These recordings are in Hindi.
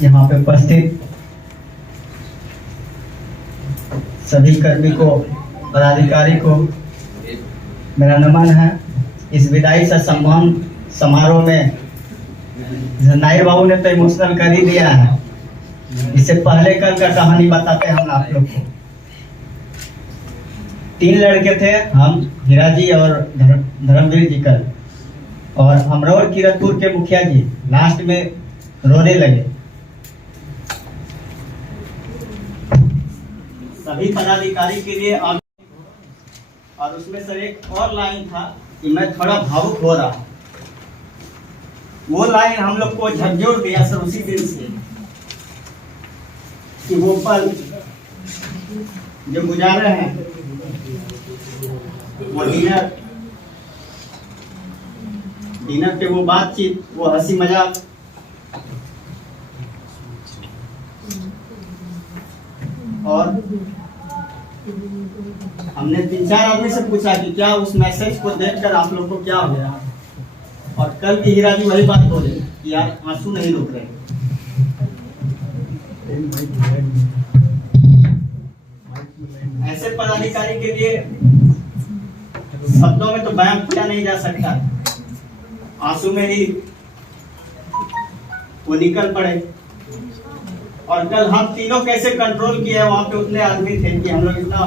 यहाँ पे उपस्थित सभी कर्मी को, पदाधिकारी को मेरा नमन है। इस विदाई से सम्मान समारोह में नायर बाबू ने तो इमोशनल कर ही दिया है। इससे पहले कल का कहानी बताते हैं हम आप लोग को। 3 लड़के थे, हम, हीरा जी और धर्मवीर जी कल, और अमरौर किरतपुर के मुखिया जी लास्ट में रोने लगे। सभी पदाधिकारी के लिए और उसमें सर एक और लाइन था कि मैं थोड़ा भावुक हो रहा। वो लाइन हम लोग को झकझोर दिया सर उसी दिन से, कि वो पल जो गुजारे हैं, वो डिनर पे वो बातचीत, वो हंसी मजाक, और हमने 3-4 आदमी से पूछा कि क्या उस मैसेज को देखकर आप लोग को क्या हो गया, और कल भी हीरा जी वही बात बोले कि यार आंसू नहीं रुक रहे। ऐसे पदाधिकारी के लिए शब्दों में तो बयान किया नहीं जा सकता, आंसू में ही वो निकल पड़े। और कल हम तीनों कैसे कंट्रोल किए, वहां पे उतने आदमी थे कि हम लोग इतना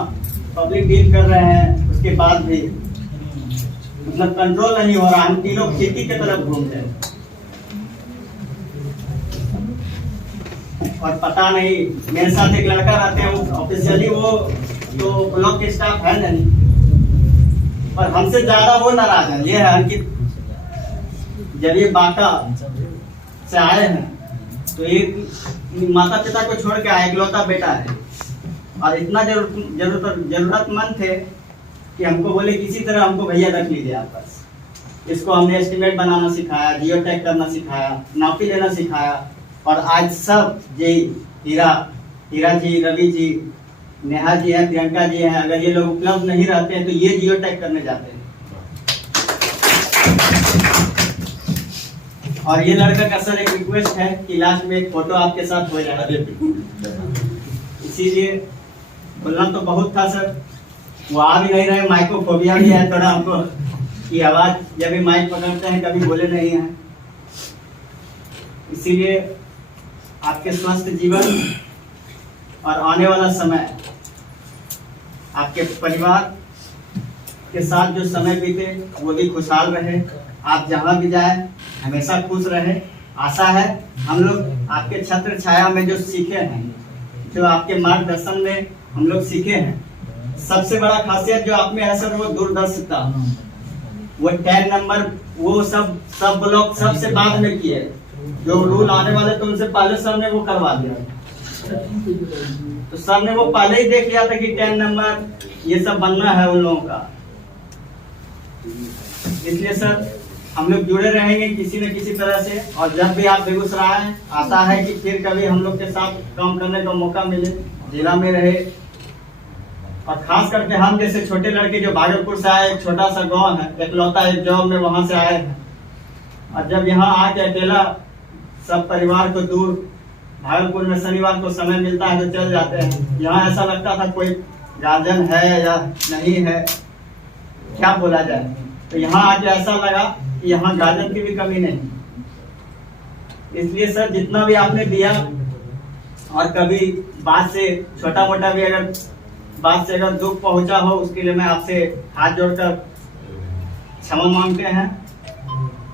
पब्लिक डील कर रहे हैं, उसके बाद भी मतलब कंट्रोल नहीं हो रहा। हम तीनों खेती की तरफ घूमते हैं और पता नहीं, मेरे साथ एक लड़का रहते हैं, वो ऑफिशियली वो तो ब्लॉक के स्टाफ है नहीं, पर हमसे ज्यादा वो नाराज है। ये है अंकित, जब ये बांका से आए हैं तो एक माता पिता को छोड़ के आया, इकलौता बेटा है, और इतना जरूरतमंद थे कि हमको बोले किसी तरह हमको भैया रख लीजिए आप पास। इसको हमने एस्टिमेट बनाना सिखाया, जियो टैग करना सिखाया, नापी लेना सिखाया, और आज सब हीरा जी, रवि जी, नेहा जी हैं, प्रियंका जी हैं, अगर ये लोग उपलब्ध नहीं रहते हैं तो ये जियो टैग करने जाते हैं। और ये लड़का का सर एक रिक्वेस्ट है कि लास्ट में एक फोटो आपके साथ हो जाए, इसीलिए बोलना तो बहुत था सर, वो आ भी नहीं रहे। माइक्रोफोबिया भी है थोड़ा हमको, कि आवाज जब भी माइक पकड़ते हैं कभी बोले नहीं हैं, इसीलिए आपके स्वस्थ जीवन और आने वाला समय, आपके परिवार के साथ जो समय बीते वो भी खुशहाल रहे। आप जहाँ भी जाए हमेशा खुश रहे। आशा है हम लोग आपके छत्र छाया में जो सीखे हैं, जो आपके मार्गदर्शन में हम लोग सीखे हैं, सबसे बड़ा खासियत जो आप में है सर वो दूरदर्शिता, वो 10 नंबर, वो सब ब्लॉक सबसे बाद में किए। जो रूल आने वाले तो उनसे पहले सर ने वो करवा दिया, तो सर ने वो पहले ही देख लिया था कि 10 नंबर ये सब बनना है उन लोगों का। इसलिए सर हम लोग जुड़े रहेंगे किसी न किसी तरह से, और जब भी आप बेगूसराय आए, आशा है कि फिर कभी हम लोग के साथ काम करने का मौका मिले, जिला में रहे। और खास करके हम जैसे छोटे लड़के जो भागलपुर से आए, एक छोटा सा गांव है, इकलौता एक जॉब में वहां से आए हैं, और जब यहाँ आके अकेला सब परिवार को दूर, भागलपुर में शनिवार को समय मिलता है तो चल जाते हैं। यहाँ ऐसा लगता था कोई गार्जियन है या नहीं है, क्या बोला जाए। तो यहाँ आके ऐसा लगा कि यहाँ गार्जियन की भी कमी नहीं। इसलिए सर जितना भी आपने दिया, और कभी बात से छोटा मोटा भी अगर बात से अगर दुख पहुंचा हो, उसके लिए मैं आपसे हाथ जोड़कर क्षमा मांगते हैं।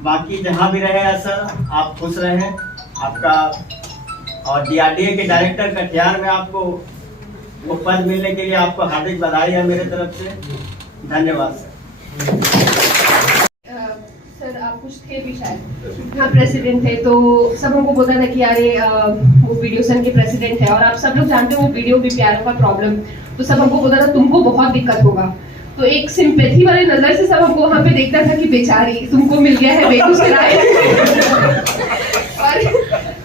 बाकी जहां भी रहे सर आप खुश रहे। आपका और DRDA के डायरेक्टर कटिहार में आपको वो पद मिलने के लिए आपको हार्दिक बधाई है मेरे तरफ से। धन्यवाद सर। सर आप कुछ थे भी शायद, हाँ प्रेसिडेंट थे, तो सब हमको बोलता था कि यार ये वो वीडियो सन के प्रेसिडेंट है, और आप सब लोग जानते हो वो वीडियो भी प्यारों का प्रॉब्लम, तो सब हमको बोलता था तुमको बहुत दिक्कत होगा। तो एक सिंपैथी वाले नजर से सब हमको वहाँ पे देखता था कि बेचारी तुमको मिल गया है बेगूसराय और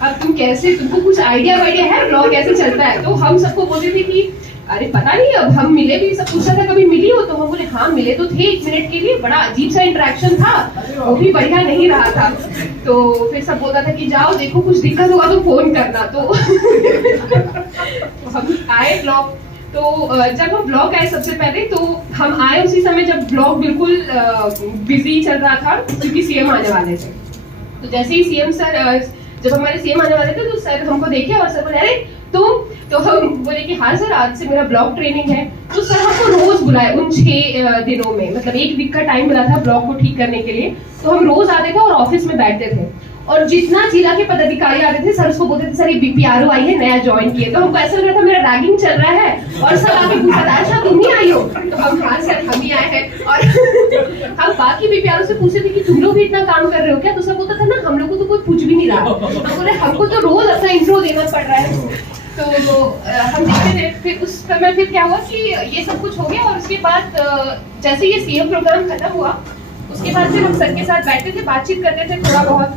अब तुम कैसे, तुमको कुछ आइडिया वाइडिया है ब्लॉग कैसे चलता है। तो हम सबको बोलते थे कि अरे पता नहीं, अब हम मिले भी, सब पूछा था कभी मिली हो, तो हम बोले हाँ मिले तो थे 1 मिनट के लिए, बड़ा अजीब सा इंटरेक्शन था, वो भी बढ़िया नहीं रहा था। तो फिर सब बोलता था कि जाओ देखो कुछ दिक्कत होगा तो फोन करना। तो हम आए ब्लॉग, तो जब हम ब्लॉग आए सबसे पहले, तो हम आए उसी समय जब ब्लॉग बिल्कुल बिजी चल रहा था, क्योंकि सीएम आने वाले थे। तो जैसे ही सीएम सर, जब हमारे सीएम आने वाले थे, तो सर हमको देखे और सर बोले अरे तुम, तो हम बोले कि हाँ सर आज से मेरा ब्लॉग ट्रेनिंग है। तो सर हमको रोज बुलाए उन 6 दिनों में, मतलब 1 वीक का टाइम मिला था ब्लॉग को ठीक करने के लिए। तो हम रोज आते थे और ऑफिस में बैठते थे, और जितना जिला के पदाधिकारी आते थे सर उसको बोलते थे सर ये बीपीआरओ आई है नया ज्वाइन किए। तो हमको ऐसा लग रहा था मेरा रैगिंग चल रहा है, और सर आके पूछा था अच्छा तुम ही आई हो, तो हम हाँ सर हम ही आए हैं। और हम बाकी बीपीआरओ से पूछते थे कि तुम लोग भी इतना काम कर रहे हो क्या, तो सब बोलता था ना हम लोग को तो कोई पूछ भी नहीं रहा, हम बोले हमको तो रोज अपना इंट्रो देना पड़ रहा है। तो हम देखते थे। फिर उस समय फिर क्या हुआ कि ये सब कुछ हो गया, और उसके बाद जैसे ये सीएम प्रोग्राम खत्म हुआ, उसके बाद फिर हम सर के साथ बैठते थे, बातचीत करते थे थोड़ा बहुत।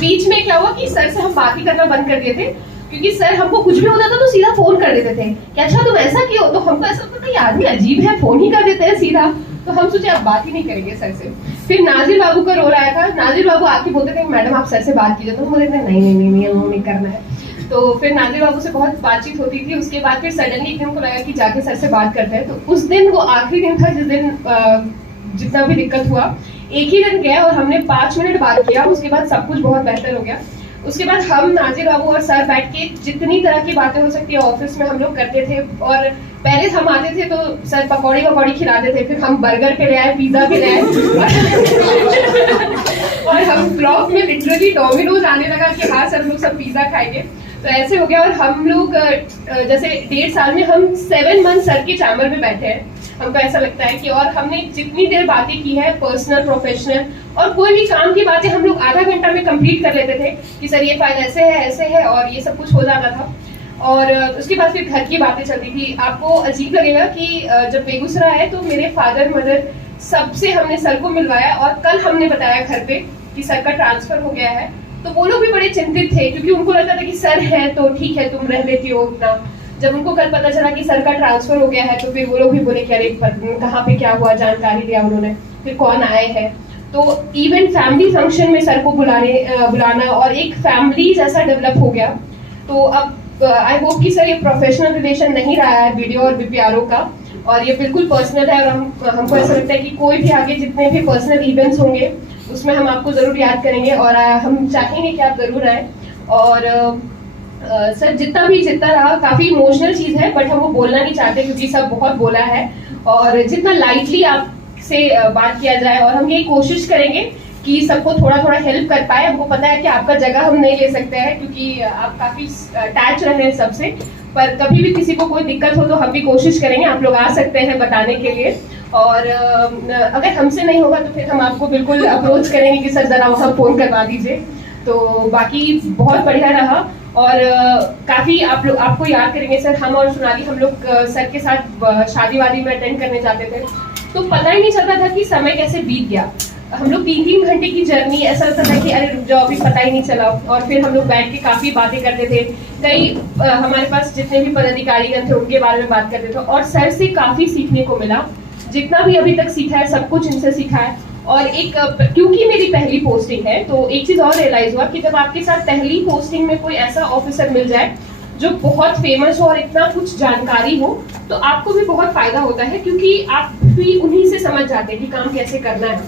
बीच में क्या हुआ कि सर से हम बात ही करना बंद कर दिए थे, क्योंकि सर हमको कुछ भी होता था तो सीधा फोन कर देते थे कि अच्छा तुम ऐसा क्यों, तो हमको ऐसा लगता था ये आदमी अजीब है, फोन ही कर देते हैं सीधा। तो हम सोचे अब बात ही नहीं करेंगे सर से। फिर नाजिर बाबू का रोल आया था, नाजिर बाबू आके बोलते थे मैडम आप सर से बात कीजिए, तो हम बोलते थे नहीं करना है। तो फिर नाजिर बाबू से बहुत बातचीत होती थी। उसके बाद फिर सडनली एक दिन को लगा कि जाके सर से बात करते हैं। तो उस दिन वो आखिरी दिन था जिस दिन जितना भी दिक्कत हुआ, एक ही दिन गया और हमने 5 मिनट बात किया। उसके बाद सब कुछ बहुत बेहतर हो गया। उसके बाद हम नाजिर बाबू और सर बैठ के जितनी तरह की बातें हो सकती है ऑफिस में हम लोग करते थे। और पहले हम आते थे तो सर पकौड़ी वकौड़ी खिलाते थे, फिर हम बर्गर पे ले आए, पिज्जा भी ले आए और हम ब्लॉग में लिटरली डोमिनोज आने लगा कि हाँ सर लोग सब पिज्जा खाएंगे। तो ऐसे हो गया। और हम लोग जैसे 1.5 साल में हम 7 मंथ सर के चैम्बर में बैठे हैं। हमको ऐसा लगता है कि और हमने जितनी देर बातें की है पर्सनल प्रोफेशनल, और कोई भी काम की बातें हम लोग आधा घंटा में कंप्लीट कर लेते थे कि सर ये फाइल ऐसे है और ये सब कुछ हो जाता था। और उसके बाद फिर घर की बातें चलती थी। आपको अजीब लगेगा कि जब बेगूसराय आए तो मेरे फादर मदर सबसे हमने सर को मिलवाया, और कल हमने बताया घर पे कि सर का ट्रांसफर हो गया है। तो वो लोग भी बड़े चिंतित थे, क्योंकि उनको लगता था कि सर है तो ठीक है तुम रह लेती हो उतना। जब उनको कल पता चला कि सर का ट्रांसफर हो गया है तो फिर वो लोग भी बोले कि अरे कहाँ पे क्या हुआ, जानकारी दिया उन्होंने, फिर कौन आए हैं। तो इवन फैमिली फंक्शन में सर को बुलाना और एक फैमिली जैसा डेवलप हो गया। तो अब आई होप कि सर ये प्रोफेशनल रिलेशन नहीं रहा है वीडियो और बीपीआरओ का, और ये बिल्कुल पर्सनल है। और हमको ऐसा लगता है कि कोई भी आगे जितने भी पर्सनल इवेंट्स होंगे उसमें हम आपको जरूर याद करेंगे, और हम चाहेंगे कि आप जरूर आए। और सर जितना रहा काफी इमोशनल चीज है, बट हम वो बोलना नहीं चाहते क्योंकि सब बहुत बोला है। और जितना लाइटली आपसे बात किया जाए, और हम ये कोशिश करेंगे कि सबको थोड़ा हेल्प कर पाए। हमको पता है कि आपका जगह हम नहीं ले सकते हैं क्योंकि आप काफी अटैच रहे हैं सबसे, पर कभी भी किसी को कोई दिक्कत हो तो हम भी कोशिश करेंगे, आप लोग आ सकते हैं बताने के लिए। और अगर हमसे नहीं होगा तो फिर हम आपको बिल्कुल अप्रोच करेंगे कि सर जरा वहाँ फोन करवा दीजिए। तो बाकी बहुत बढ़िया रहा, और काफी आप लोग आपको याद करेंगे सर। हम और सोनाली हम लोग सर के साथ शादी वादी में अटेंड करने जाते थे, तो पता ही नहीं चलता था कि समय कैसे बीत गया। हम लोग 3-3 घंटे की जर्नी, ऐसा लगता था कि अरे रुक जाओ अभी पता ही नहीं चला। और फिर हम लोग बैठ के काफी बातें करते थे। कई हमारे पास जितने भी पदाधिकारीगण थे उनके बारे में बात करते थे, और सर से काफी सीखने को मिला। जितना भी अभी तक सीखा है सब कुछ इनसे सीखा है। और एक क्योंकि मेरी पहली पोस्टिंग है तो एक चीज और रियलाइज हुआ कि जब आपके साथ पहली पोस्टिंग में कोई ऐसा ऑफिसर मिल जाए जो बहुत फेमस हो और इतना कुछ जानकारी हो, तो आपको भी बहुत फायदा होता है, क्योंकि आप भी उन्हीं से समझ जाते हैं कि काम कैसे करना है।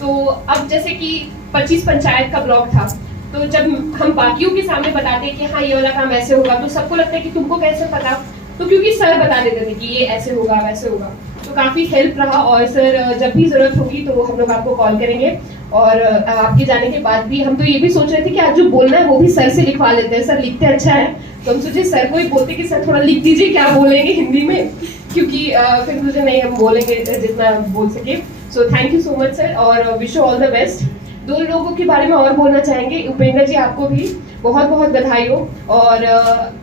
तो अब जैसे कि 25 पंचायत का ब्लॉक था, तो जब हम बाकियों के सामने बताते हैं कि हाँ ये वाला काम ऐसे होगा, तो सबको लगता है कि तुमको कैसे पता, तो क्योंकि सर बता देते थे कि ये ऐसे होगा वैसे होगा। तो काफी हेल्प रहा। और सर जब भी जरूरत होगी तो हम लोग आपको कॉल करेंगे। और आपके जाने के बाद भी हम तो ये भी सोच रहे थे कि आज जो बोलना है वो भी सर से लिखवा लेते हैं, सर लिखते अच्छा है, तो हम सोचे सर को ही बोलते कि सर थोड़ा लिख दीजिए क्या बोलेंगे हिंदी में, क्योंकि फिर मुझे नहीं हम बोलेंगे जितना बोल सके। So thank you so much sir, और wish you all the best. 2 लोगों के बारे में और बोलना चाहेंगे। उपेंद्र जी आपको भी बहुत बहुत बधाई हो, और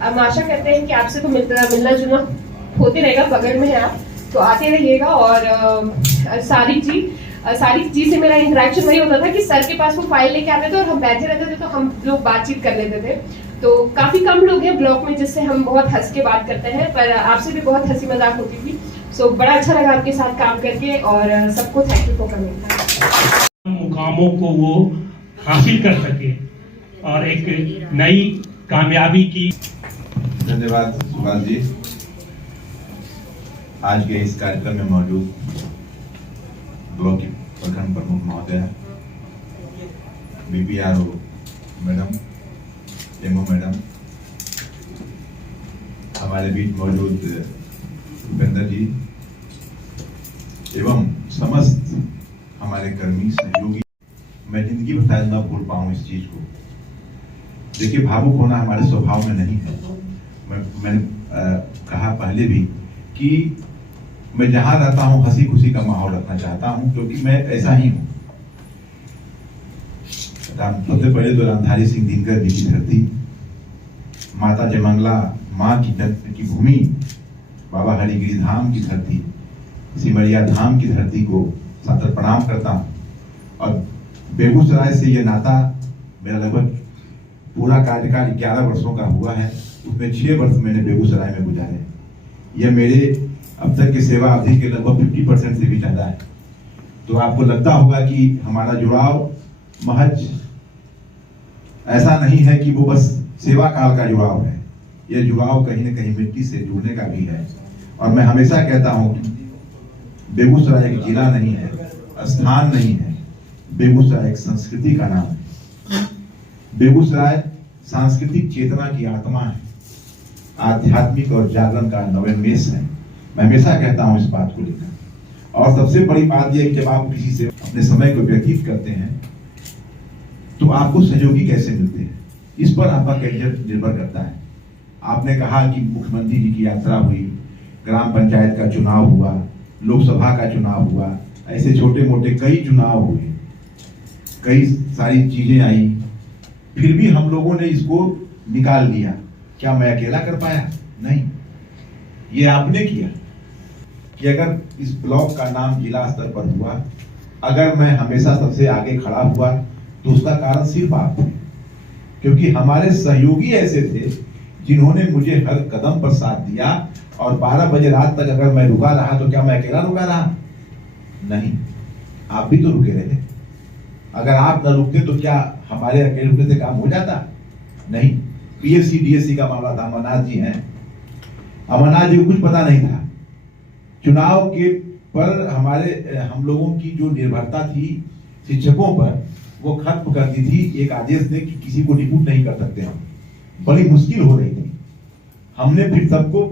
हम आशा करते हैं कि आपसे तो मिलना जुलना होते रहेगा, बगल में है आप, तो आते रहिएगा। और सारिक जी से मेरा इंटरेक्शन वही होता था कि सर के पास वो फाइल लेके आते थे और हम बैठे रहते थे तो हम लोग बातचीत कर लेते थे। तो काफी कम लोग हैं ब्लॉग में जिससे हम बहुत हंस के बात करते हैं, पर आपसे भी बहुत हंसी मजाक होती थी। सो बड़ा अच्छा लगा आपके साथ काम करके और सबको थैंक यू फॉर कमिंग। मुकामों को वो हासिल कर सके और एक नई कामयाबी की। धन्यवाद सुभाष जी। आज के इस कार्यक्रम में मौजूद ब्लॉक की प्रखंड प्रमुख महोदय, BPRO मैडम, MO मैडम, हमारे बीच मौजूद उपेंद्र जी एवं समस्त हमारे कर्मी सहयोगी, मैं जिंदगी भर शायद न भूल पाऊं इस चीज को। देखिए, भावुक होना हमारे स्वभाव में नहीं है। मैंने कहा पहले भी कि मैं जहां रहता हूं हंसी खुशी का माहौल रखना चाहता हूं, क्योंकि मैं ऐसा ही हूं। सबसे पहले तो रामधारी सिंह दिनकर जी की धरती, माता जयमंगला माँ की भूमि, बाबा हरिगिरी धाम की धरती, सिमरिया धाम की धरती को सादर प्रणाम करता हूँ। और बेगूसराय से ये नाता मेरा लगभग पूरा कार्यकाल 11 वर्षों का हुआ है, उसमें 6 वर्ष मैंने बेगूसराय में गुजारे। यह मेरे अब तक की सेवा अवधि के लगभग 50% से भी ज्यादा है। तो आपको लगता होगा कि हमारा जुड़ाव महज ऐसा नहीं है कि वो बस सेवा काल का जुड़ाव है। ये जुड़ाव कहीं न कहीं मिट्टी से जुड़ने का भी है। और मैं हमेशा कहता हूं कि बेगूसराय एक जिला नहीं है, स्थान नहीं है, बेगूसराय एक संस्कृति का नाम है। बेगूसराय सांस्कृतिक चेतना की आत्मा है, आध्यात्मिक और जागरण का नवोन्मेष है। मैं हमेशा कहता हूं इस बात को लेकर। और सबसे बड़ी बात यह है कि जब आप किसी से अपने समय को व्यतीत करते हैं तो आपको सहयोगी कैसे मिलते हैं, इस पर आपका करियर निर्भर करता है। आपने कहा कि मुख्यमंत्री जी की यात्रा हुई, ग्राम पंचायत का चुनाव हुआ, लोकसभा का चुनाव हुआ, ऐसे छोटे मोटे कई चुनाव हुए, कई सारी चीजें आई, फिर भी हम लोगों ने इसको निकाल लिया। क्या मैं अकेला कर पाया? नहीं, ये आपने किया कि अगर इस ब्लॉक का नाम जिला स्तर पर हुआ, अगर मैं हमेशा सबसे आगे खड़ा हुआ तो उसका कारण सिर्फ आप थे, क्योंकि हमारे सहयोगी ऐसे थे जिन्होंने मुझे हर कदम पर साथ दिया। और 12 बजे रात तक अगर मैं रुका रहा तो क्या मैं अकेला रुका रहा? नहीं, आप भी तो रुके रहे। अगर आप न रुकते तो क्या हमारे अकेले रुकने से काम हो जाता? नहीं। PSC DSC का मामला था, अमरनाथ जी हैं, अमरनाथ जी को कुछ पता नहीं था। चुनाव के पर हम लोगों की जो निर्भरता थी शिक्षकों पर, वो खत्म कर दी थी एक आदेश ने कि किसी को रिपोर्ट नहीं कर सकते हम। बड़ी मुश्किल हो रही थी। हमने फिर सबको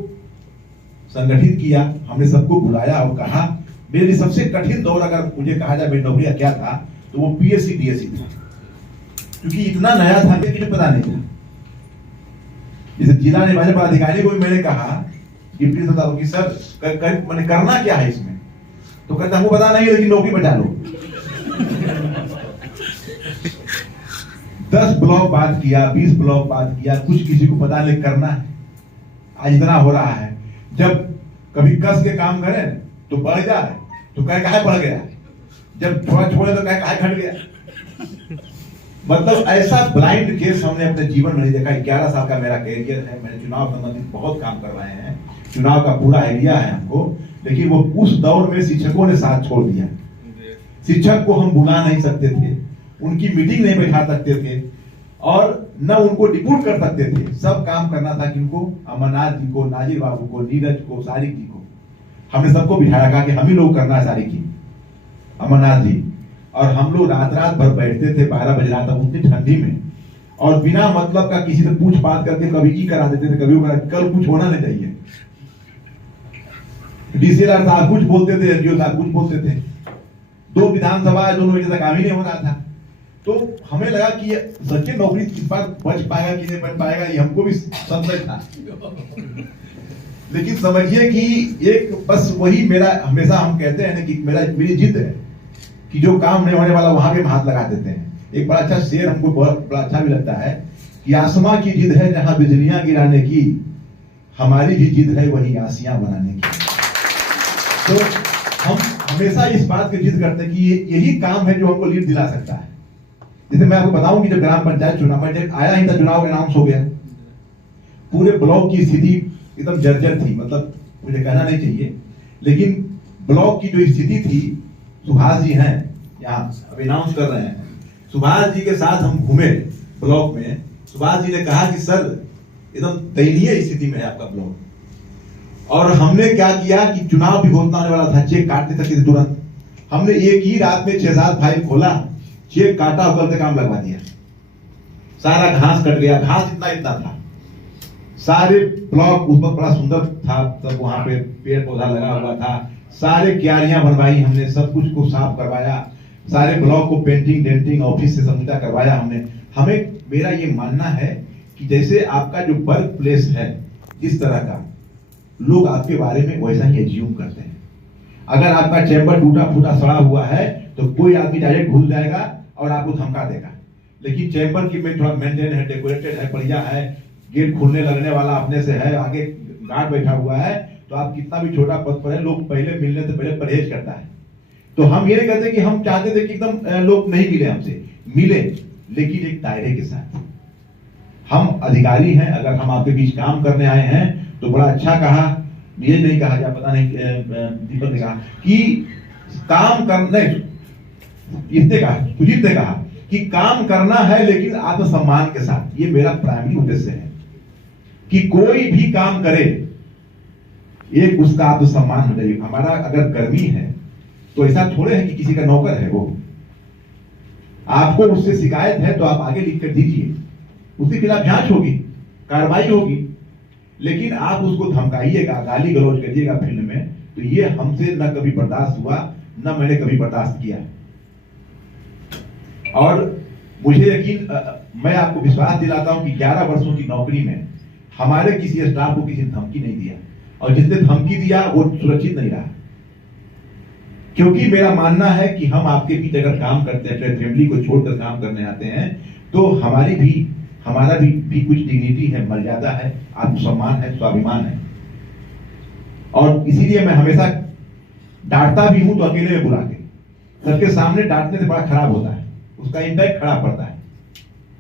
संगठित किया, हमने सबको बुलाया और कहा, मेरे लिए सबसे कठिन दौर अगर मुझे कहा जाए मेरी नौकरी क्या था तो वो PSC DSC था, क्योंकि इतना नया था कि मुझे पता नहीं था। जैसे जिला निर्वाचन पदाधिकारी को भी मैंने कहा कि सर मैंने करना क्या है इसमें, तो कहता हमको पता नहीं, लेकिन नौकरी बचा लो। 10 ब्लॉक बात किया, 20 ब्लॉक बात किया, कुछ किसी को पता नहीं, करना है। आज इतना हो रहा है, जब कभी कस के काम करें तो बढ़ जाए तो कहे काहे बढ़ गया, जब थोड़ा छोड़े तो कहे काहे घट गया। मतलब ऐसा ब्लाइंड केस हमने अपने जीवन में नहीं देखा। 11 साल का मेरा कैरियर है, मैंने चुनाव संबंधित बहुत काम करवाए हैं, चुनाव का पूरा आइडिया है हमको, लेकिन वो उस दौर में शिक्षकों ने साथ छोड़ दिया। शिक्षक को हम बुला नहीं सकते थे, उनकी मीटिंग नहीं बैठा सकते थे और न उनको डिप्यूट कर सकते थे। सब काम करना था किनको? अमरनाथ जी को, नाजिर बाबू को, नीरज को, सारिक जी को। हमने सबको बिठाया, कहा कि हम ही लोग करना है सारिक जी, अमरनाथ जी। और हम लोग रात भर बैठते थे 12 बजे रात तक उतनी ठंडी में, और बिना मतलब का किसी से पूछ पाछ करके कभी ई करा देते थे, कभी वो करा। कल कुछ होना नहीं चाहिए। DCLR साहब कुछ बोलते थे, एसडीओ साहब कुछ बोलते थे। 2 विधानसभा दोनों में जैसा काम ही नहीं हो रहा था। तो हमें लगा कि सच्ची नौकरी इस बार बच पाएगा कि नहीं बच पाएगा, ये हमको भी संशय था। लेकिन समझिए कि एक बस वही मेरा, हमेशा हम कहते हैं ना कि मेरी जिद है कि जो काम नहीं होने वाला वहां पे हाथ लगा देते हैं। एक बड़ा अच्छा शेर हमको बहुत बड़ा अच्छा भी लगता है कि आसमां की जिद है जहां बिजलियां गिराने की, हमारी भी जिद है वही आसियां बनाने की। तो हम हमेशा इस बात की जिद करते हैं कि यही काम है जो हमको लीड दिला सकता है। जैसे मैं आपको बताऊं कि जब ग्राम पंचायत चुनाव में आया ही था, चुनाव अनाउंस हो गया, पूरे ब्लॉक की स्थिति एकदम जर्जर थी, मतलब मुझे कहना नहीं चाहिए, लेकिन ब्लॉक की जो स्थिति थी, सुभाष जी हैं यहाँ अब अनाउंस कर रहे हैं, सुभाष जी के साथ हम घूमे ब्लॉक में। सुभाष जी ने कहा कि सर एकदम दयनीय स्थिति में है आपका ब्लॉक, और हमने क्या किया कि चुनाव भी घोषणा होने वाला था, चेक काटने तक तुरंत हमने एक ही रात में 6-7 फाइल खोला, चेक काटा, कल से काम लगवा दिया। सारा घास कट गया, घास इतना था, सारे ब्लॉक उस पर बड़ा सुंदर था, सब वहां पे पेड़ पौधा लगा हुआ था, सारे क्यारियां बनवाई हमने, सब कुछ को साफ करवाया, सारे ब्लॉक को पेंटिंग डेंटिंग ऑफिस से समझा करवाया हमने। हमें, मेरा ये मानना है कि जैसे आपका जो वर्क प्लेस है, इस तरह का लोग आपके बारे में वैसा ही एज्यूम करते हैं। अगर आपका चैम्बर टूटा फूटा सड़ा हुआ है तो कोई आदमी डायरेक्ट घुस जाएगा और आपको धमका देगा, लेकिन चैम्बर की में थोड़ा मेंटेन है, डेकोरेटेड है, बढ़िया है, गेट खुलने लगने वाला अपने से है, आगे गार्ड बैठा हुआ है, तो आप कितना भी छोटा पद पर है, लोग पहले मिलने से पहले परहेज करता है। तो हम ये नहीं कहते कि हम चाहते थे कि एकदम लोग नहीं मिले हमसे, मिले, लेकिन एक दायरे के साथ। हम अधिकारी हैं, अगर हम आपके बीच काम करने आए हैं तो बड़ा अच्छा कहा, ये नहीं कहा जा, पता नहीं दीपक ने कहा कि काम करने, इसने कहा, सुजीत ने कहा कि काम करना है लेकिन आत्मसम्मान के साथ। ये मेरा प्राइमरी उद्देश्य है कि कोई भी काम करे, एक उसका आत्मसम्मान हो जाए। हमारा अगर कर्मी है तो ऐसा थोड़े है कि किसी का नौकर है वो, आपको उससे शिकायत है तो आप आगे लिख कर दीजिए, उसके खिलाफ जांच होगी, कार्रवाई होगी, लेकिन आप उसको धमकाइएगा, गाली गलौज करिएगा फील्ड में, तो ये हमसे न कभी बर्दाश्त हुआ, न मैंने कभी बर्दाश्त किया। और मुझे यकीन, मैं आपको विश्वास दिलाता हूं कि 11 वर्षों की नौकरी में हमारे किसी स्टाफ को किसी ने धमकी नहीं दिया, और जिसने धमकी दिया वो सुरक्षित नहीं रहा। क्योंकि मेरा मानना है कि हम आपके बीच अगर काम करते हैं, फैमिली को छोड़कर काम करने आते हैं, तो हमारा भी कुछ डिग्निटी है, मर्यादा है, आत्मसम्मान है, स्वाभिमान है। और इसीलिए मैं हमेशा डांटता भी हूं तो अकेले में बुला के, सबके सामने डांटने से बड़ा खराब होता है, उसका इंपैक्ट खराब पड़ता है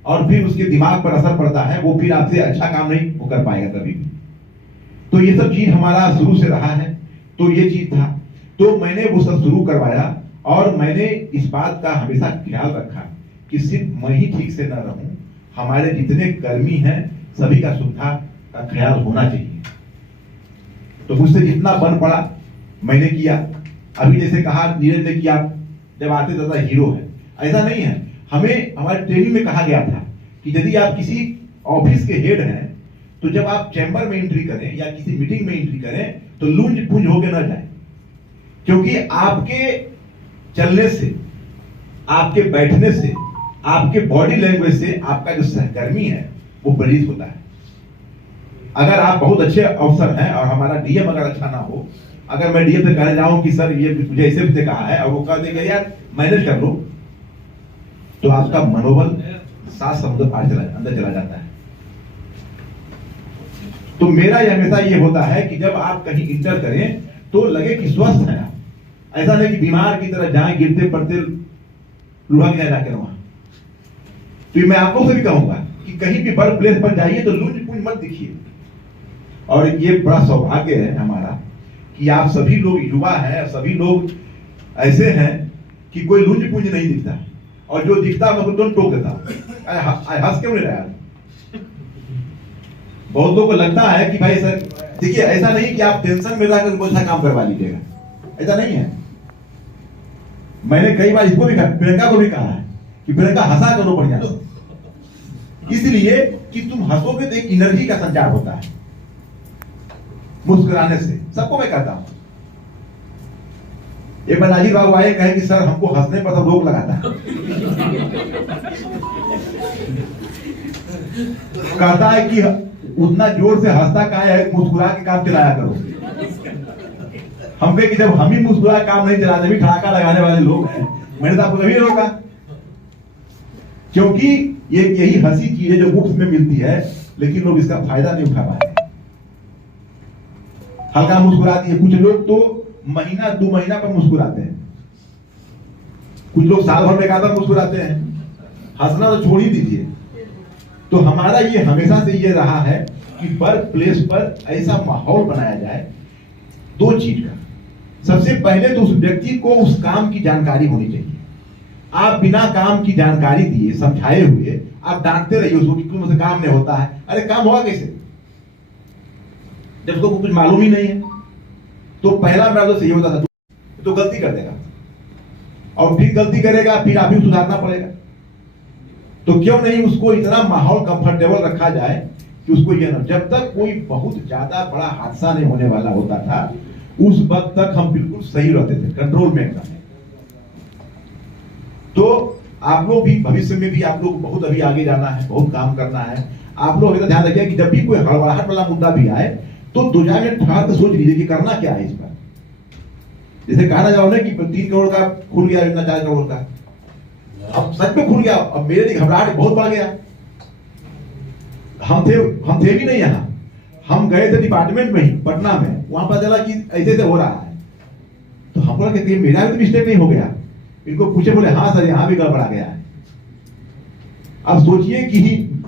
और फिर उसके दिमाग पर असर पड़ता है, वो फिर आपसे अच्छा काम नहीं वो कर पाएगा कभी भी। तो ये सब चीज हमारा शुरू से रहा है, तो ये चीज था, तो मैंने वो सब शुरू करवाया, और मैंने इस बात का हमेशा ख्याल रखा कि सिर्फ मैं ही ठीक से न रहूं, हमारे जितने कर्मी हैं सभी का सुविधा का ख्याल होना चाहिए। तो मुझसे जितना बन पड़ा मैंने किया। अभी जैसे कहा नीरज ने कि आप जब आते थे हीरो है, ऐसा नहीं है। हमें हमारे ट्रेनिंग में कहा गया था कि यदि आप किसी ऑफिस के हेड हैं तो जब आप चैम्बर में एंट्री करें या किसी मीटिंग में एंट्री करें तो लूंज पूंज होके न जाए, क्योंकि आपके चलने से, आपके बैठने से, आपके बॉडी लैंग्वेज से आपका जो सहकर्मी है वो प्रेरित होता है। अगर आप बहुत अच्छे अफसर हैं और हमारा डीएम अगर अच्छा ना हो, अगर मैं डीएम से कहने जाऊं कि सर ये मुझे ऐसे कहा है और वो कह देगा यार मैनेज कर लो, तो आपका मनोबल 7 समुद्र पार अंदर चला जाता है। तो मेरा यह हमेशा ये होता है कि जब आप कहीं इंटर करें तो लगे कि स्वस्थ है आप, ऐसा नहीं कि बीमार की तरह जाए गिरते पड़ते लुढ़क जाए जाकर वहां। तो मैं आपको से भी कहूंगा कि कहीं भी वर्क प्लेस पर जाइए तो लूंज पूंज मत दिखिए। और ये बड़ा सौभाग्य है हमारा कि आप सभी लोग युवा हैं, सभी लोग ऐसे हैं कि कोई लूंज पूंज नहीं दिखता, और जो दिखता मैं तो टोक देता। हंस क्यों नहीं रहा? बहुत लोगों को लगता है कि भाई सर देखिए, ऐसा नहीं कि आप टेंशन में रहकर कोई अच्छा काम करवा लीजिएगा, ऐसा नहीं है। मैंने कई बार इसको भी कहा, प्रियंका को भी कहा है कि प्रियंका हंसा करो बढ़िया, इसलिए कि तुम हंसोगे तो एक एनर्जी का संचार होता है मुस्कुराने से। सबको मैं कहता हूं। एक बार राजीव बाबू आए, कहे कि सर हमको हंसने पर सब रोक लगाता है। कहता है कि उतना जोर से हंसता का है, मुस्कुरा के काम चलाया करो। हम कहे कि जब हम ही मुस्कुरा काम नहीं चलाते, भी ठहाका लगाने वाले लोग हैं, मैंने तो आपको कभी रोका, क्योंकि ये यही हंसी चीज है जो मुफ्त में मिलती है, लेकिन लोग इसका फायदा नहीं उठा पाते। हल्का मुस्कुराती है, कुछ लोग तो महीना 2 महीना पर मुस्कुराते हैं, कुछ लोग साल भर में एक आधा मुस्कुराते हैं। हंसना तो छोड़ ही दीजिए। तो हमारा ये हमेशा से ये रहा है कि वर्क प्लेस पर ऐसा माहौल बनाया जाए दो चीज का। सबसे पहले तो उस व्यक्ति को उस काम की जानकारी होनी चाहिए। आप बिना काम की जानकारी दिए, समझाए हुए आप डांटते रहिए उसको कि क्यों मुझसे काम नहीं होता है। अरे काम होगा कैसे जब उसको कुछ मालूम ही नहीं है। तो पहला मेरा तो सही होता था, तो गलती कर देगा और फिर गलती करेगा, फिर आप ही सुधारना पड़ेगा। तो क्यों नहीं उसको इतना माहौल कंफर्टेबल रखा जाए कि उसको ये ना, जब तक कोई बहुत ज्यादा बड़ा हादसा नहीं होने वाला होता था उस वक्त तक हम बिल्कुल सही रहते थे, कंट्रोल में एकदम। तो आप लोग भी भविष्य में भी आप लोग बहुत अभी आगे जाना है, बहुत काम करना है। आप लोग ध्यान रखिए कि जब भी कोई हड़बड़ाहट वाला मुद्दा भी आए तो 2 मिनट ठहर कर सोच लीजिए कि करना क्या है इस पर। जैसे कहा जाओ ना कि 3 करोड़ का खुल गया योजना, 4 करोड़ का, अब सच में खुल गया, अब मेरे लिए घबराहट बहुत बढ़ गया। हम थे भी नहीं यहाँ, हम गए थे डिपार्टमेंट में ही पटना में, वहां पता चला कि ऐसे ऐसे हो रहा है। तो हम बोला कि मेरा भी तो मिस्टेक नहीं हो गया। इनको पूछे, बोले हाँ सर यहाँ भी गड़बड़ा गया है। अब सोचिए कि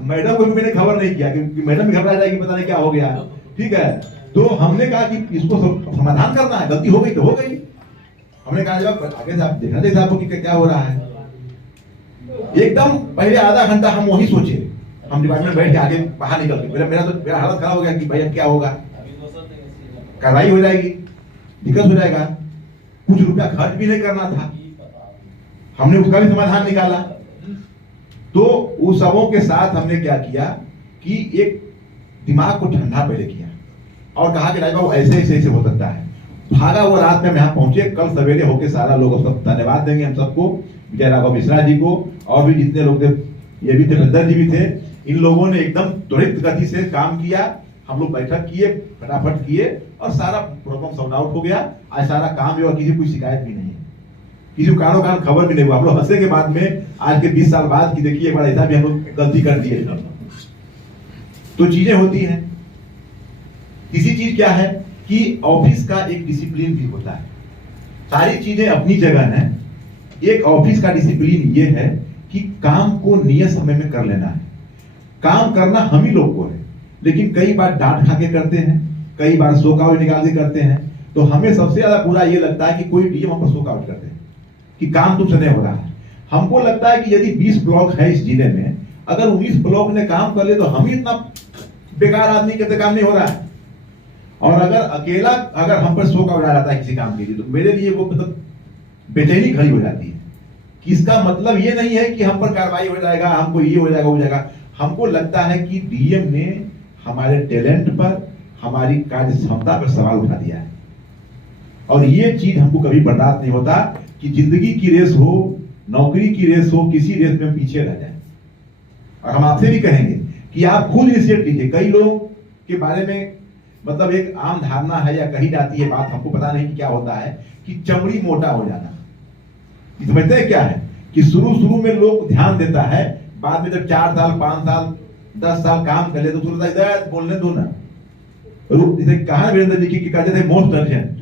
मैडम को भी मैंने खबर नहीं किया कि मैडम भी घबरा जाएगी, पता नहीं क्या हो गया। ठीक है, तो हमने कहा कि इसको समाधान करना है, गलती हो गई तो हो गई। हमने कहा जब आगे से आप देखना चाहिए आपको कि क्या हो रहा है। एकदम पहले आधा घंटा हम वही सोचे, हम डिपार्टमेंट बैठ के आगे बाहर निकल के मेरा हालत खराब हो गया कि भाई अब क्या होगा, कार्रवाई हो जाएगी, दिक्कत हो जाएगा। कुछ रुपया खर्च भी नहीं करना था, हमने उसका भी समाधान निकाला। तो उस सबों के साथ हमने क्या किया कि एक दिमाग को ठंडा पहले किया और कहा कि राजबाबू ऐसे ऐसे हो सकता है। भागा वो रात में हम यहाँ पहुंचे, कल सवेरे होके सारा लोग सब धन्यवाद देंगे हम सबको, विजय राघव मिश्रा जी को और भी जितने लोग थे, ये भी थे, बंदर जी भी थे। इन लोगों ने एकदम त्वरित गति से काम किया। हम लोग बैठक किए, फटाफट किए और सारा प्रॉब्लम सॉल्व आउट हो गया। आज सारा काम हुआ, किसी कोई शिकायत भी नहीं है, किसी को कानो कान खबर भी नहीं हुआ। हम लोग हंसे के बाद में आज के 20 साल बाद की देखिए एक बार ऐसा भी हम लोग गलती कर दिए। तो चीजें होती हैं। तीसरी चीज क्या है कि ऑफिस का एक डिसिप्लिन भी होता है। सारी चीजें अपनी जगह है। एक ऑफिस का डिसिप्लिन ये है कि काम को नियत समय में कर लेना है। काम करना हम ही लोग को है, लेकिन कई बार डांट खा के करते हैं, कई बार शोक आउट निकाल के करते हैं। तो हमें सबसे ज्यादा बुरा ये लगता है कि कोई डीएम हम पर शोक आउट करते हैं कि काम तुमसे नहीं हो रहा है। हमको लगता है कि यदि 20 ब्लॉक है इस जिले में, अगर 19 ब्लॉक ने काम कर ले तो हम ही इतना बेकार आदमी कहते काम नहीं हो रहा है। और अगर अकेला अगर हम पर शोक आउट आ जाता है किसी काम के लिए तो मेरे लिए वो मतलब बेचैनी खड़ी हो जाती है कि इसका मतलब ये नहीं है कि हम पर कार्रवाई हो जाएगा, हमको ये हो जाएगा हो जाएगा। हमको लगता है कि डीएम ने हमारे टैलेंट पर, हमारी कार्य क्षमता पर सवाल उठा दिया है। और ये चीज हमको कभी बर्दाश्त नहीं होता कि जिंदगी की रेस हो, नौकरी की रेस हो, किसी रेस में पीछे रह जाए। और हम आपसे भी कहेंगे कि आप खुद इनिशिएट कीजिए। कई लोग के बारे में मतलब एक आम धारणा है या कही जाती है बात, हमको पता नहीं कि क्या होता है, कि चमड़ी मोटा हो जाना। समझते हैं क्या है कि शुरू में लोग ध्यान देता है, बाद में जब 4 साल 5 साल 10 साल काम कर ले तो इधर बोलने दो ना। जैसे कहा वीरेंद्र जी की कहते थे मोस्ट अर्जेंट,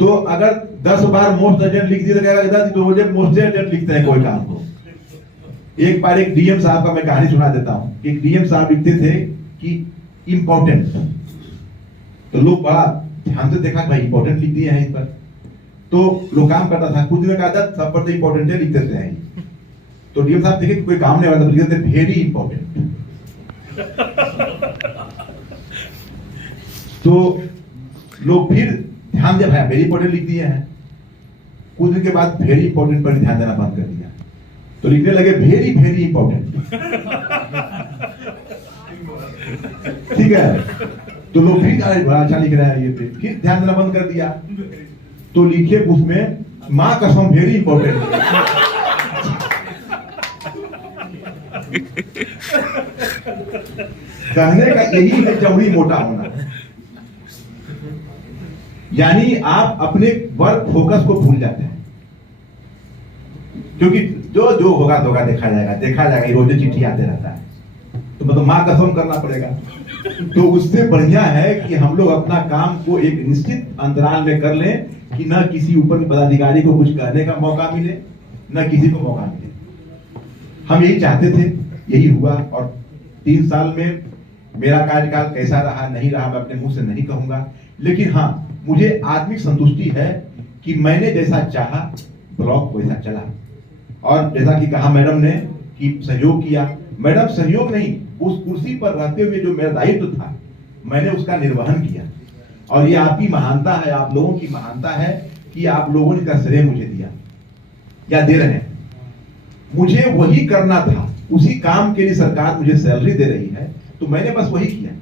तो अगर 10 बार मोस्ट अर्जेंट लिख दिया तो रोज मोस्ट अर्जेंट लिखते हैं कोई काम को। एक बार एक डीएम साहब का मैं कहानी सुना देता हूं। एक डीएम साहब लिखते थे कि इंपॉर्टेंट, तो लोग बड़ा ध्यान से देखा भाई इंपॉर्टेंट लिख दिए हैं इस पर। तो लोग काम करता था, कुछ दिन का आदत सब पर तो इंपॉर्टेंट है लिखते थे। तो डीएम साहब देखे कोई काम नहीं होता तो लिखते थे वेरी इंपॉर्टेंट। तो लोग फिर ध्यान दिया, भाई वेरी इंपॉर्टेंट लिख दिए हैं। कुछ दिन के बाद वेरी इंपॉर्टेंट पर ध्यान देना बंद कर दिया, तो लिखने लगे वेरी वेरी इंपॉर्टेंट। ठीक है, तो लोग फिर बड़ा अच्छा लिख रहा है ये, फिर ध्यान देना बंद कर दिया, तो लिखे उसमें मां कसम वेरी इंपॉर्टेंट। कहने का यही है चमड़ी मोटा होना, यानी आप अपने वर्क फोकस को भूल जाते हैं। क्योंकि जो जो होगा तो देखा जाएगा, रोज चिट्ठी आते रहता है, तो मतलब मां कसम करना पड़ेगा। तो उससे बढ़िया है कि हम लोग अपना काम को एक निश्चित अंतराल में कर लें कि न किसी ऊपर के पदाधिकारी को कुछ कहने का मौका मिले, न किसी को मौका मिले। हम यही चाहते थे, यही हुआ। और 3 साल में मेरा कार्यकाल कैसा रहा नहीं रहा मैं अपने मुंह से नहीं कहूंगा, लेकिन हाँ मुझे आत्मिक संतुष्टि है कि मैंने जैसा चाहा ब्लॉक वैसा चला। और जैसा कि कहा मैडम ने कि सहयोग किया, मैडम सहयोग नहीं, उस कुर्सी पर रहते हुए जो मेरा दायित्व था मैंने उसका निर्वहन किया। और ये आपकी महानता है, आप लोगों की महानता है कि आप लोगों ने इसका श्रेय मुझे दिया या दे रहे हैं। मुझे वही करना था, उसी काम के लिए सरकार मुझे सैलरी दे रही है, तो मैंने बस वही किया।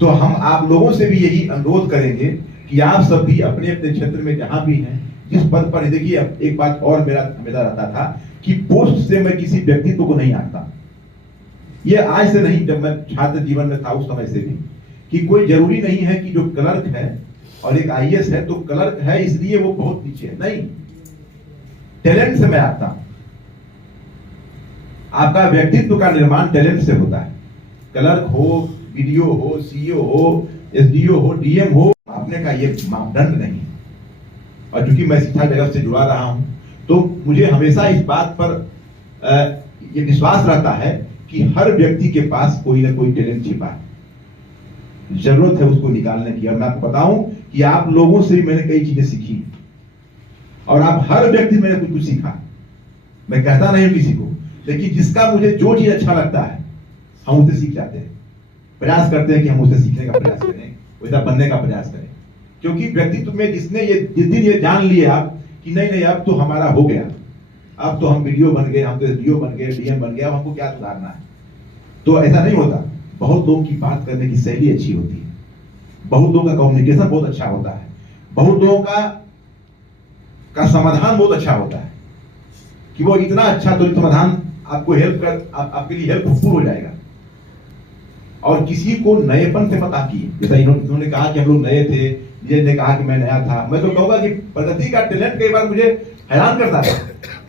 तो हम आप लोगों से भी यही अनुरोध करेंगे कि आप सब भी अपने अपने क्षेत्र में जहां भी हैं, जिस पद पर, देखिए एक बात और मेरा रहता था कि पोस्ट से मैं किसी व्यक्तित्व को नहीं आंकता। ये आज से नहीं, जब मैं छात्र जीवन में था उस समय से भी, कि कोई जरूरी नहीं है कि जो क्लर्क है और एक आईएएस है तो क्लर्क है इसलिए वो बहुत नीचे है, नहीं, टैलेंट से मैं आता हूं। आपका व्यक्तित्व का निर्माण टैलेंट से होता है। क्लर्क हो, बीडीओ हो, सीईओ हो, एसडीओ हो, डीएम हो, आपने का ये मापदंड नहीं है। और चूंकि मैं शिक्षा जगत से जुड़ा रहा हूं तो मुझे हमेशा इस बात पर ये विश्वास रहता है कि हर व्यक्ति के पास कोई ना कोई टैलेंट छिपा है, जरूरत है उसको निकालने की। और मैं आपको बताऊं कि आप लोगों से मैंने कई चीजें सीखी और आप हर व्यक्ति मैंने कुछ सीखा। मैं कहता नहीं किसी को, लेकिन जिसका मुझे जो चीज अच्छा लगता है हम उससे सीख जाते हैं, प्रयास करते हैं कि हम उससे सीखने का प्रयास करें, वैसा बनने का प्रयास करें। क्योंकि व्यक्तित्व में जिस दिन ये जान लिए आप कि नहीं अब तो हमारा हो गया, अब तो हम वीडियो बन गए, हम तो एसडीओ बन गए, डीएम बन गया, अब हमको क्या सुधारना है, तो ऐसा नहीं होता। बहुत लोगों की बात करने की शैली अच्छी होती है, बहुत लोगों का कम्युनिकेशन बहुत अच्छा होता है, बहुत लोगों का समाधान बहुत अच्छा होता है कि वो इतना अच्छा तो समाधान आपको आपके लिए हेल्पफुल हो जाएगा। और किसी को नएपन से मत आकिए, जैसा इन्होंने कहा कि हम लोग नए थे, ये ने कहा कि मैं नया था। मैं तो कहूंगा कि प्रगति का टैलेंट कई बार मुझे हैरान करता है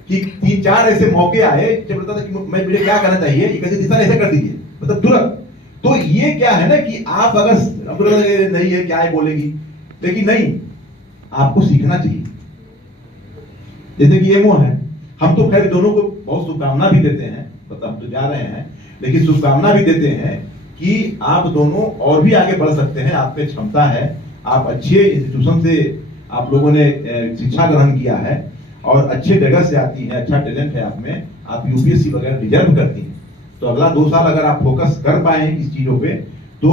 कि 3-4 ऐसे मौके आए जब लगता था कि मुझे क्या करना चाहिए, ये कैसे दिशा ऐसे कर दीजिए, मतलब तुरंत। तो ये क्या है ना कि आप अगर नहीं है क्या है बोलेगी, लेकिन नहीं, आपको सीखना चाहिए। जैसे कि एमओ है, हम तो खैर दोनों को बहुत शुभकामना भी देते हैं, मतलब तो जा रहे हैं, लेकिन शुभकामना भी देते हैं कि आप दोनों और भी आगे बढ़ सकते हैं, आप में क्षमता है, आप अच्छे इंस्टीट्यूशन से आप लोगों ने शिक्षा ग्रहण किया है और अच्छे जगह से आती है, अच्छा टैलेंट है आप में, आप यूपीएससी वगैरह डिजर्व करती हैं। तो अगला 2 साल अगर आप फोकस कर पाए इस चीजों पे तो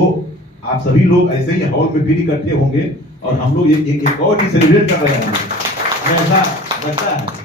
आप सभी लोग ऐसे ही हॉल में फिर इकट्ठे होंगे और हम लोग एक और चीज सेलिब्रेट कर रहे हैं, हमें ऐसा लगता है।